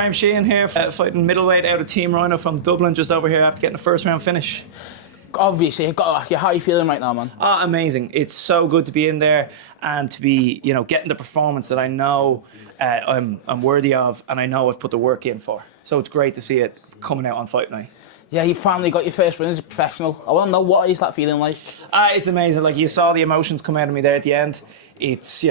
I'm Sheehan here, fighting middleweight out of Team Rhino from Dublin, just over here after getting the first round finish. Obviously, I've got to ask you, how are you feeling right now, man? Amazing. It's so good to be in there and to be, getting the performance that I know I'm worthy of, and I know I've put the work in for. So it's great to see it coming out on fight night. Yeah, you finally got your first win as a professional. I want to know, what is that feeling like? It's amazing. Like, you saw the emotions come out of me there at the end. It's,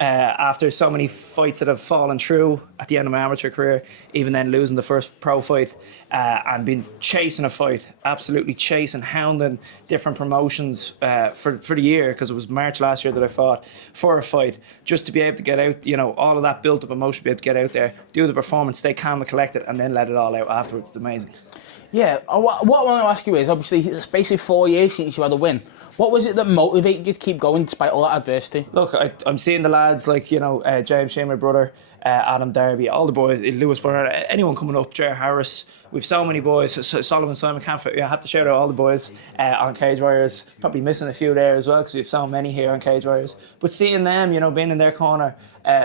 after so many fights that have fallen through at the end of my amateur career, even then losing the first pro fight and been chasing a fight, absolutely chasing, hounding different promotions for the year, because it was March last year that I fought for a fight, just to be able to get out, all of that built up emotion, be able to get out there, do the performance, stay calm and collected, and then let it all out afterwards. It's amazing. Yeah, what I want to ask you is, obviously, it's basically 4 years since you had a win. What was it that motivated you to keep going despite all that adversity? Look, I'm seeing the lads like, James Sheehan, my brother, Adam Darby, all the boys, Lewis Byrne, anyone coming up, Jer Harris. We've so many boys, Solomon Simon, I have to shout out all the boys on Cage Warriors. Probably missing a few there as well, because we have so many here on Cage Warriors. But seeing them, being in their corner,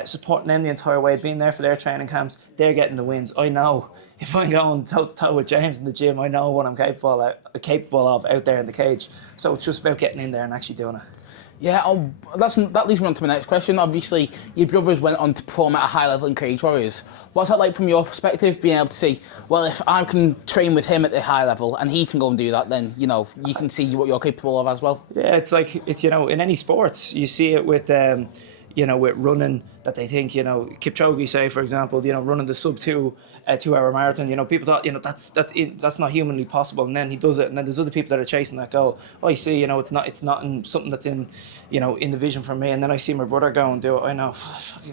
supporting them the entire way, being there for their training camps, they're getting the wins. I know if I'm going toe to toe with James in the gym, I know what I'm capable of out there in the cage. So it's just about getting in there and actually doing it. Yeah, that leads me on to my next question. Obviously, your brothers went on to perform at a high level in Cage Warriors. What's that like from your perspective, being able to see, well, if I can train with him at the high level and he can go and do that, then, you can see what you're capable of as well? Yeah, it's in any sports, you see it with, with running, that they think, Kipchoge, say, for example, running the sub 2-hour marathon, people thought, that's not humanly possible, and then he does it, and then there's other people that are chasing that goal. I see, it's not in something that's in the vision for me, and then I see my brother go and do it. I know,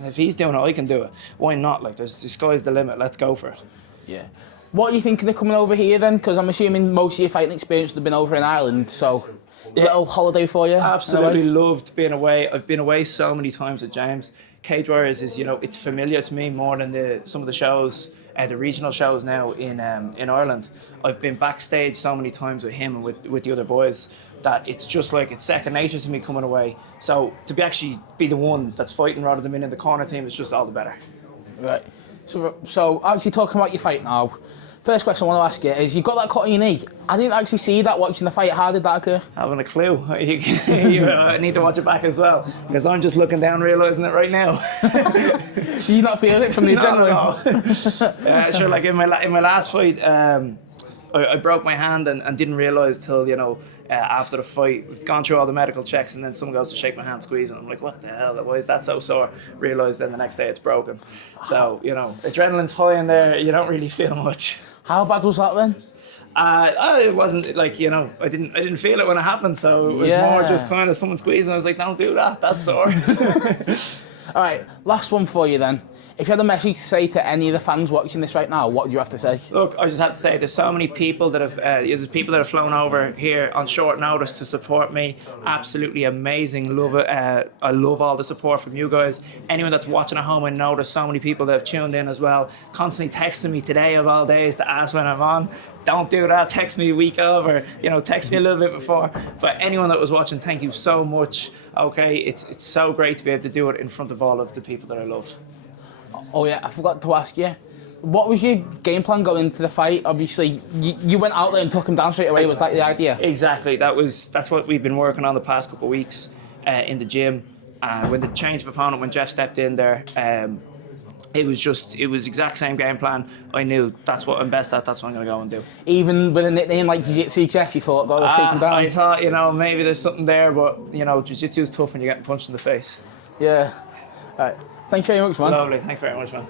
if he's doing it, I can do it. Why not? Like, the sky's the limit. Let's go for it. Yeah. What are you thinking of coming over here then? Because I'm assuming most of your fighting experience would have been over in Ireland, so a little holiday for you? Absolutely loved being away. I've been away so many times with James. Cage Warriors is, it's familiar to me more than some of the shows, the regional shows now in Ireland. I've been backstage so many times with him and with the other boys that it's just like, it's second nature to me coming away. So to actually be the one that's fighting rather than being in the corner team is just all the better. Right. So actually talking about your fight now, first question I want to ask you is, you got that cut on your knee. I didn't actually see that watching the fight. How did that occur? Haven't a clue. You need to watch it back as well, because I'm just looking down, realising it right now. You not feeling it from the adrenaline? Sure, like in my last fight, I broke my hand and didn't realise till, after the fight, we've gone through all the medical checks, and then someone goes to shake my hand, squeeze, and I'm like, what the hell, why is that so sore? Realised then the next day it's broken. So, adrenaline's high in there, you don't really feel much. How bad was that then? It wasn't like, I didn't feel it when it happened, so it was more just kind of someone squeezing. I was like, don't do that, that's sore. All right, last one for you then. If you had a message to say to any of the fans watching this right now, what would you have to say? Look, I just have to say, there's so many people that have, there's people that have flown over here on short notice to support me. Absolutely amazing. Love it. I love all the support from you guys. Anyone that's watching at home, I know there's so many people that have tuned in as well, constantly texting me today of all days to ask when I'm on. Don't do that. Text me a week of, or text me a little bit before. But anyone that was watching, thank you so much. Okay, it's so great to be able to do it in front of all of the people that I love. Oh yeah, I forgot to ask you, what was your game plan going into the fight? Obviously, you went out there and took him down straight away. Was that the idea? Exactly. That's what we've been working on the past couple of weeks in the gym. When the change of opponent, when Jeff stepped in there, it was exact same game plan. I knew that's what I'm best at. That's what I'm going to go and do. Even with a nickname like Jiu-Jitsu Jeff, you thought, go take him down? I thought, maybe there's something there, but Jiu-Jitsu is tough when you're getting punched in the face. Yeah. All right. Thanks very much, man. Lovely. Thanks very much, man.